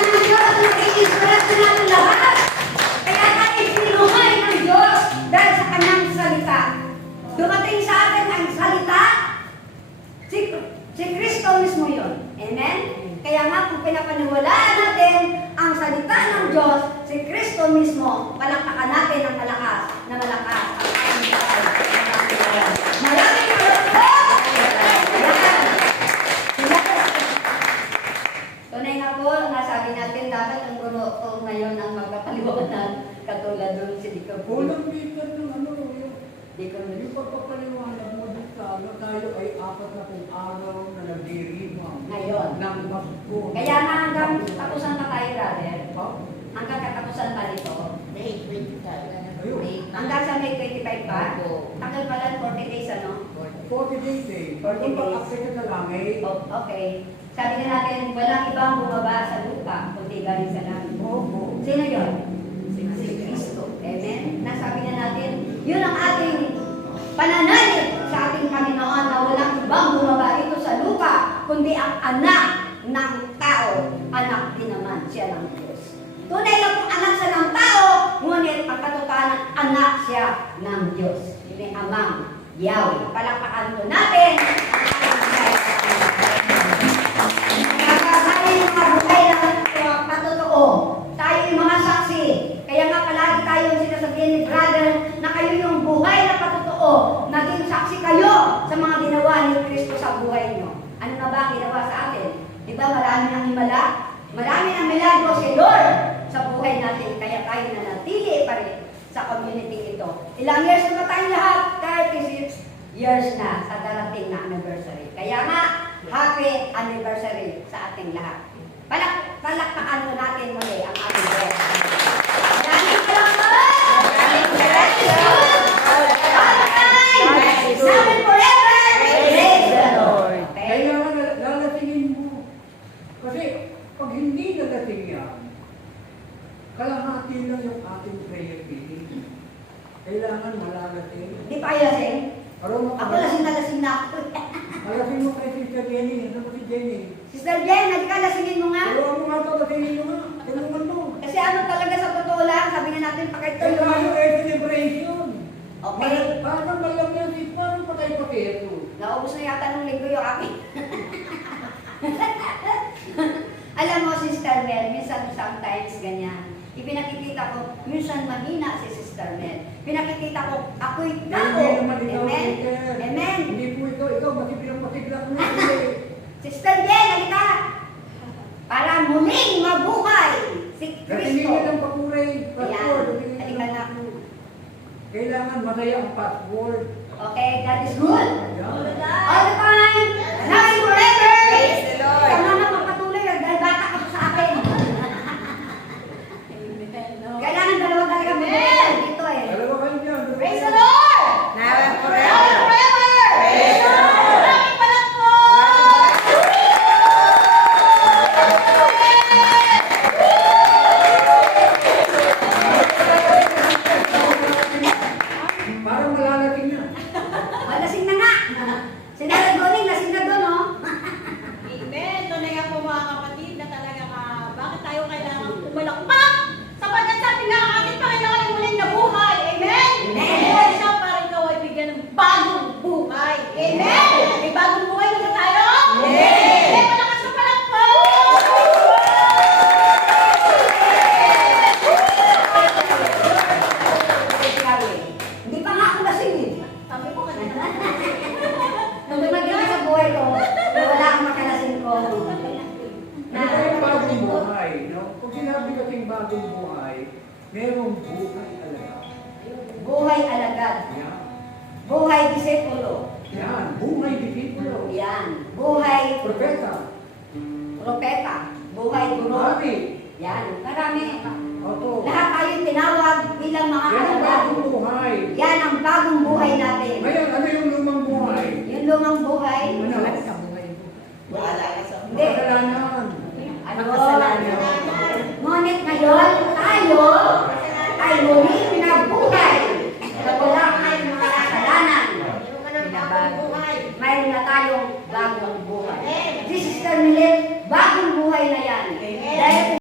ng Diyos ang nag-i-inspirasyon natin lahat. Kaya tayo sinuhay ng Diyos dahil sa kanyang salita. Dumating sa atin ang salita, si Kristo mismo yun. Amen? Kaya nga kung pinapaniwalaan natin ang salita ng Diyos, si Kristo mismo, palakpakan natin ang malakas na malakas ang ating buhay. Maraming salamat! Tunay nga po, nasabi natin dapat ang guro ko ngayon ang magpapaliwanag katulad doon si Dikon. Kulang bitan ng ano yun. Dikon. Yung pagpapaliwanag mo dito, tayo ay 40 araw na nagdiriwang Ngayon. ng Pasko. Kaya nga hanggang katapusan pa tayo, brother. Ha? Hanggang katapusan pa nito. May 25. Ayun. Hanggang sa May 25 pa. Tagal pala 40 days, ano? 40 days eh. Pero kung pag-akit ka sa langit, Oh, okay. Sabi na natin, walang ibang bumaba sa lupa, kundi galing sa langit. oo. Sino yun? Si Kristo. Amen? Nasabi na natin, yun ang ating pananalig sa ating Panginoon na walang ibang bumaba ito sa lupa, kundi ang anak ng tao, anak din naman siya ng Diyos. Tunay lang kung anak siya ng tao, ngunit ang katotohanan, anak siya ng Diyos. Ni Amang Yahweh. Palakpakan po natin ang ating tayo yung mga buhay na patotoo. Tayo yung mga saksi. Kaya nga palagi tayo yung sinasabihin ni brother na kayo yung buhay na patotoo. Naging saksi kayo sa mga ginawa ni Kristo sa buhay nyo. Ano na ba ang ginawa sa atin? Di ba marami ng himala? Marami ng milagro si Lord sa buhay natin. Kaya tayo nanatili pa rin sa community ito. Ilang years na ba tayong lahat? 36 years na sa darating na anniversary. Kaya nga, happy anniversary sa ating lahat. Palakpakan po natin muli ang ating Diyos. Maraming salamat! Maraming salamat! Namin forever! Praise the Lord! Okay? Kaya lalasingin mo. Kasi pag hindi lalasing yan, kalahati lang yung ating prayer meeting. Kailangan malalasing. Hindi pa kayo lasing? Ako lasing na ako. Alasing mo kay Sister Jenny. Ano ba si Jenny? Sister Jen, nagkalasingin mo nga? Tulungan mo nga ito, lasingin mo nga. Tulungan mo. Kasi ano talaga sa totoo lang, sabi na natin, Kaya pakituloy. tayo ay celebration. Okay. Parang malam yan, sis. Parang patay pa keso. Naubos na yata nung linggo yung akin. Alam mo, Sister Mel, minsan sometimes ganyan. Ipinakikita ko, minsan mahina si Sister Mel. Pinakikita ko, ako'y tao. Hindi naman ikaw, Amen? Sister. Amen? Hindi po ikaw, masipirang masigla mo. Sister Jen, halika! Para muling mabuhay si Lasingin Kristo. mo ng papuray. Passport. Ayan, halika na. Kailangan masaya ang password. Okay, God is good. Yeah. All the time, now and forever. Praise the Lord. Ikaw na magpatuloy, dahil bata ka pa sa akin. Kailangan dalawa talaga mabuhay dito eh. Dalawa kayo dyan. Praise the Lord! Now and Now forever. and forever! Praise the Lord. Maraming palakpo! Parang malalasing na. Malasing na nga. Sinara Doning, lasing na doon, oh. Amen. Tunay nga po mga kapatid na talaga bakit tayo kailangan umalakpak? Sapagkat sabi nga ang ating Panginoon ay muling nabuhay. Amen? Amen. Buhay siya para ikaw ay bigyan ng bagong buhay. Amen? May bagong buhay na ba tayo? Amen. Amen. Malakas na palakpak! Hindi pa nga ako lasing eh. Sabi ko kanina. Nung dumagin ka sa buhay ko, wala akong makalasing ko. Ano kayong bagong buhay? No? Pag sinabi kasing bagong buhay, merong buhay talaga. Buhay alagad. Yan. Buhay disipulo. Yan. Buhay disipulo. Yan. Buhay Propeta. propeta. Buhay guro. Mari. Yan. Marami. Oto. Lahat tayo tinawag bilang mga Yan ang alagad. bagong buhay. Yan ang bagong buhay natin. Ngayon, ano yung lumang buhay? Yung lumang buhay, Ano? Wala ka sa hindi. Kasalanan. Ano? Makasalanan. Ngunit ngayon, tayo ay muling pinabuhay na wala kayong mga kasalanan. Mayroon na tayong bagong buhay. Si Sister Milet, bagong buhay na yan. Dahil